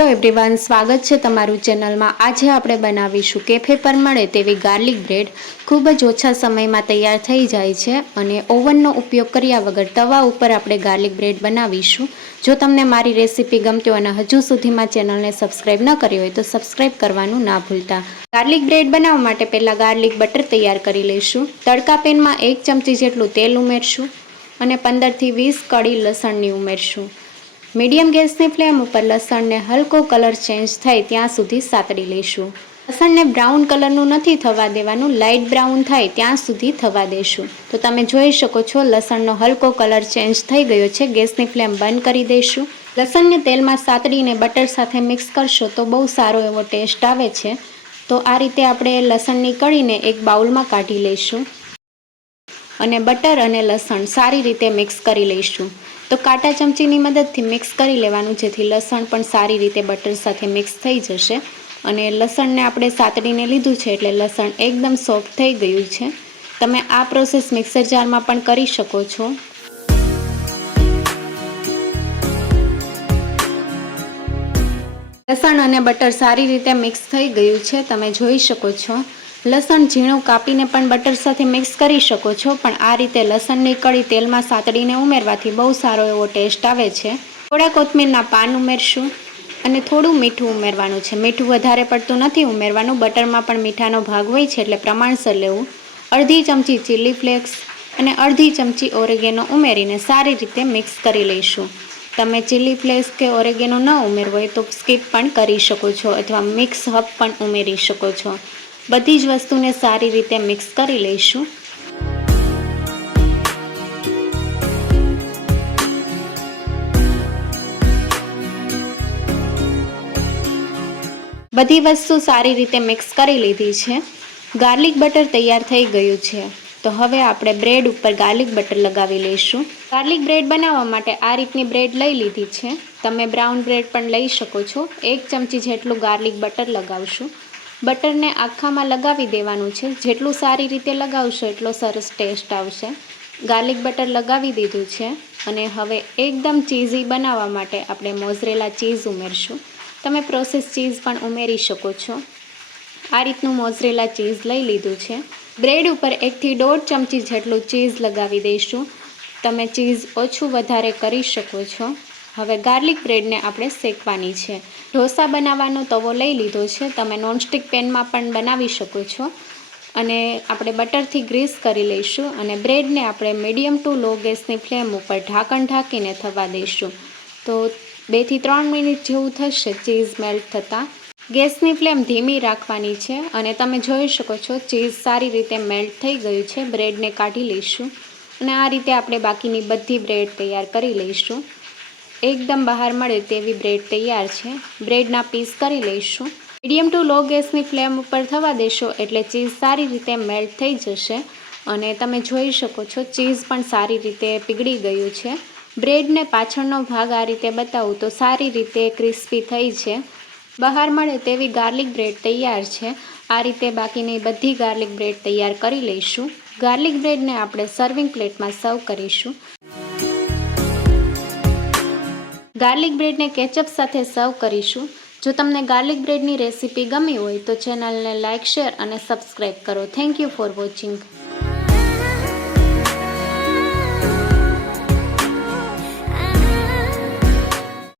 Hello everyone, સ્વાગત છે તમારું ચેનલમાં। આજે આપણે બનાવીશું કેફે પર મળે તેવી ગાર્લિક બ્રેડ। ખૂબ જ ઓછા સમયમાં તૈયાર થઈ જાય છે અને ઓવનનો ઉપયોગ કર્યા વગર તવા ઉપર આપણે ગાર્લિક બ્રેડ બનાવીશું। જો તમને મારી રેસીપી ગમતી હોય અને હજુ સુધીમાં ચેનલને સબસ્ક્રાઈબ ન કરી હોય તો સબસ્ક્રાઈબ કરવાનું ના ભૂલતા। ગાર્લિક બ્રેડ બનાવવા માટે પહેલાં ગાર્લિક બટર તૈયાર કરી લઈશું। તડકા પેનમાં 1 ચમચી જેટલું તેલ ઉમેરશું અને 15થી 20 કળી લસણની ઉમેરશું। મીડિયમ ગેસની ફ્લેમ ઉપર લસણને હલકો કલર ચેન્જ થાય ત્યાં સુધી સાતળી લઈશું। લસણને બ્રાઉન કલરનું નથી થવા દેવાનું, લાઇટ બ્રાઉન થાય ત્યાં સુધી થવા દેશું। તો તમે જોઈ શકો છો લસણનો હલકો કલર ચેન્જ થઈ ગયો છે। ગેસની ફ્લેમ બંધ કરી દઈશું। લસણને તેલમાં સાતળીને બટર સાથે મિક્સ કરશો તો બહુ સારો એવો ટેસ્ટ આવે છે। તો આ રીતે આપણે લસણની કળીને એક બાઉલમાં કાઢી લઈશું અને બટર અને લસણ સારી રીતે મિક્સ કરી લઈશું। તો કાંટા ચમચીની મદદથી મિક્સ કરી લેવાનું, જેથી લસણ પણ સારી રીતે બટર સાથે મિક્સ થઈ જશે। અને લસણને આપણે સાતળીને લીધું છે એટલે લસણ એકદમ સોફ્ટ થઈ ગયું છે। તમે આ પ્રોસેસ મિક્સર જારમાં પણ કરી શકો છો। લસણ અને બટર સારી રીતે મિક્સ થઈ ગયું છે, તમે જોઈ શકો છો। લસણ ઝીણું કાપીને પણ બટર સાથે મિક્સ કરી શકો છો, પણ આ રીતે લસણની કળી તેલમાં સાતળીને ઉમેરવાથી બહુ સારો એવો ટેસ્ટ આવે છે। થોડા કોથમીરના પાન ઉમેરશું અને થોડું મીઠું ઉમેરવાનું છે। મીઠું વધારે પડતું નથી ઉમેરવાનું, બટરમાં પણ મીઠાનો ભાગ હોય છે એટલે પ્રમાણસર લેવું। અડધી ચમચી ચીલી ફ્લેક્સ અને અડધી ચમચી ઓરેગેનો ઉમેરીને સારી રીતે મિક્સ કરી લઈશું। તમે ચીલી ફ્લેક્સ કે ઓરેગેનો ન ઉમેરવો હોય તો સ્કીપ પણ કરી શકો છો અથવા મિક્સ હર્બ પણ ઉમેરી શકો છો। બધી જ વસ્તુને સારી રીતે મિક્સ કરી લઈશું। બધી વસ્તુ સારી રીતે મિક્સ કરી લીધી છે। ગાર્લિક બટર તૈયાર થઈ ગયું છે। તો હવે આપણે બ્રેડ ઉપર ગાર્લિક બટર લગાવી લઈશું। ગાર્લિક બ્રેડ બનાવવા માટે આ રીતની બ્રેડ લઈ લીધી છે। તમે બ્રાઉન બ્રેડ પણ લઈ શકો છો। 1 ચમચી જેટલું ગાર્લિક બટર લગાવશું। બટરને આખામાં લગાવી દેવાનું છે। જેટલું સારી રીતે લગાવશો એટલો સરસ ટેસ્ટ આવશે। ગાર્લિક બટર લગાવી દીધું છે અને હવે એકદમ ચીઝી બનાવવા માટે આપણે મોઝરેલા ચીઝ ઉમેરશું। તમે પ્રોસેસ ચીઝ પણ ઉમેરી શકો છો। આ રીતનું મોઝરેલા ચીઝ લઈ લીધું છે। બ્રેડ ઉપર 1 થી 1.5 ચમચી જેટલું ચીઝ લગાવી દઈશું। તમે ચીઝ ઓછું વધારે કરી શકો છો। હવે ગાર્લિક બ્રેડને આપણે શેકવાની છે। ઢોસા બનાવવાનો તવો લઈ લીધો છે। તમે નોનસ્ટિક પેનમાં પણ બનાવી શકો છો અને આપણે બટરથી ગ્રીસ કરી લઈશું અને બ્રેડને આપણે મીડિયમ ટુ લો ગેસની ફ્લેમ ઉપર ઢાંકણ ઢાંકીને થવા દઈશું। તો 2 થી 3 મિનિટ જેવું થશે ચીઝ મેલ્ટ થતાં। ગેસની ફ્લેમ ધીમી રાખવાની છે અને તમે જોઈ શકો છો ચીઝ સારી રીતે મેલ્ટ થઈ ગયું છે। બ્રેડને કાઢી લઈશું અને આ રીતે આપણે બાકીની બધી બ્રેડ તૈયાર કરી લઈશું। એકદમ બહાર મળે તેવી બ્રેડ તૈયાર છે। બ્રેડના પીસ કરી લઈશું। મીડિયમ ટુ લો ગેસની ફ્લેમ ઉપર થવા દેશો એટલે ચીઝ સારી રીતે મેલ્ટ થઈ જશે અને તમે જોઈ શકો છો ચીઝ પણ સારી રીતે પીગળી ગયું છે। બ્રેડને પાછળનો ભાગ આ રીતે બતાવું તો સારી રીતે ક્રિસ્પી થઈ છે। બહાર મળે તેવી ગાર્લિક બ્રેડ તૈયાર છે। આ રીતે બાકીની બધી ગાર્લિક બ્રેડ તૈયાર કરી લઈશું। ગાર્લિક બ્રેડને આપણે સર્વિંગ પ્લેટમાં સર્વ કરીશું। ગાર્લિક બ્રેડને કેચઅપ સાથે સર્વ કરીશું। જો તમને ગાર્લિક બ્રેડની રેસીપી ગમી હોય તો ચેનલને લાઇક, શેર અને સબસ્ક્રાઈબ કરો। Thank you for watching.